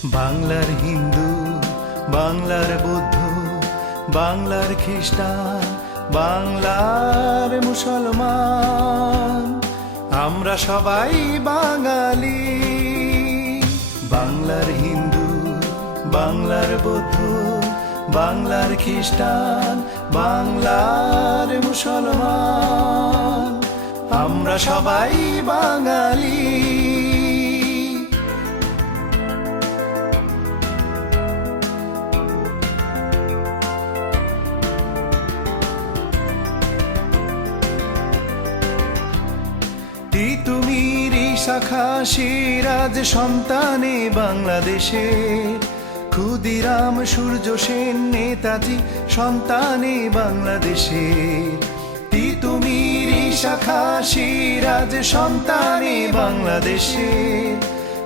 বাংলার হিন্দু, বাংলার বৌদ্ধ, বাংলার খ্রিস্টান, বাংলার মুসলমান, আমরা সবাই বাঙালি। বাংলার হিন্দু, বাংলার বৌদ্ধ, বাংলার খ্রিস্টান, বাংলার মুসলমান, আমরা সবাই বাঙালি। তিতুমির শাখা সিরাজ সন্তানে বাংলাদেশে, ক্ষুদিরাম সূর্য সেন নেতাজি সন্তানে বাংলাদেশে। তিতুমির শাখা সিরাজ সন্তানে বাংলাদেশে,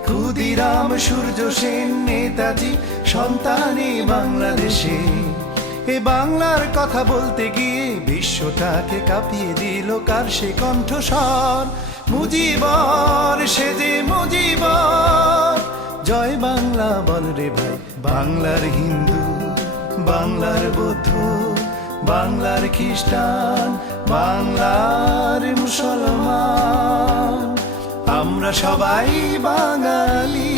ক্ষুদিরাম সূর্য সেন নেতাজি সন্তানে বাংলাদেশে। এ বাংলার কথা বলতে গিয়ে বিশ্বটাকে কাঁপিয়ে দিল কার সে কণ্ঠস্বর, মুজিবর সে যে মুজিবর। জয় বাংলা বল রে ভাই। বাংলার হিন্দু, বাংলার বৌদ্ধ, বাংলার খ্রিস্টান, বাংলার মুসলমান, আমরা সবাই বাঙালি।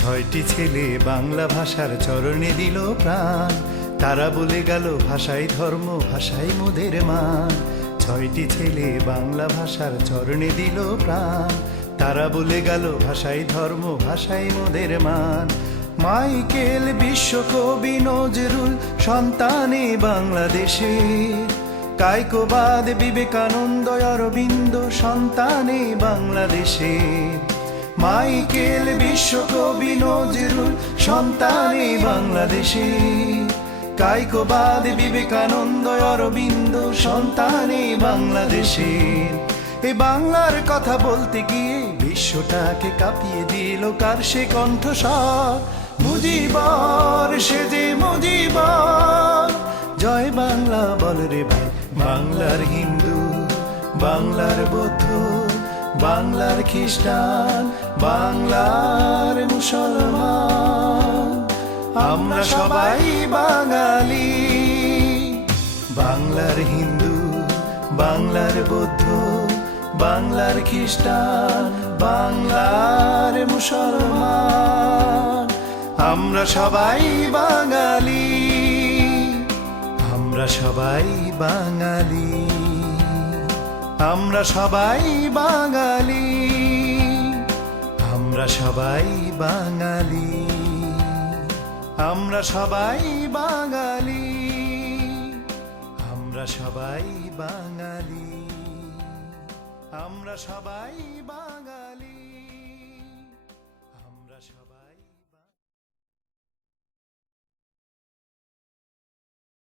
6টি ছেলে বাংলা ভাষার চরণে দিল প্রাণ, তারা বলে গেল ভাষাই ধর্ম, ভাষাই মোদের মান। 6টি ছেলে বাংলা ভাষার চরণে দিল প্রাণ, তারা বলে গেল ভাষাই ধর্ম, ভাষাই মোদের মান। মাইকেল বিশ্বকবি নজরুল সন্তানে বাংলাদেশে, কায়কোবাদ বিবেকানন্দ অরবিন্দ সন্তানে বাংলাদেশে। মাইকেল বিশ্বকবি নজরুল সন্তানে বাংলাদেশে, কায়কোবাদ বিবেকানন্দ অরবিন্দ সন্তানে বাংলাদেশে। এ বাংলার কথা বলতে গিয়ে বিশ্বটাকে কাঁপিয়ে দিল কার সে কণ্ঠস্বর, মুজিবর সে যে মুজিবর। জয় বাংলা বল রে ভাই। বাংলার হিন্দু, বাংলার বৌদ্ধ, বাংলার খ্রিস্টান, বাংলার মুসলমান, আমরা সবাই বাঙালি। বাংলার হিন্দু, বাংলার বৌদ্ধ, বাংলার খ্রিস্টান, বাংলার মুসলমান, আমরা সবাই বাঙালি। আমরা সবাই বাঙালি, আমরা সবাই বাঙালি, আমরা সবাই বাঙালি, আমরা সবাই বাঙালি, আমরা সবাই বাঙালি, আমরা সবাই বাঙালি।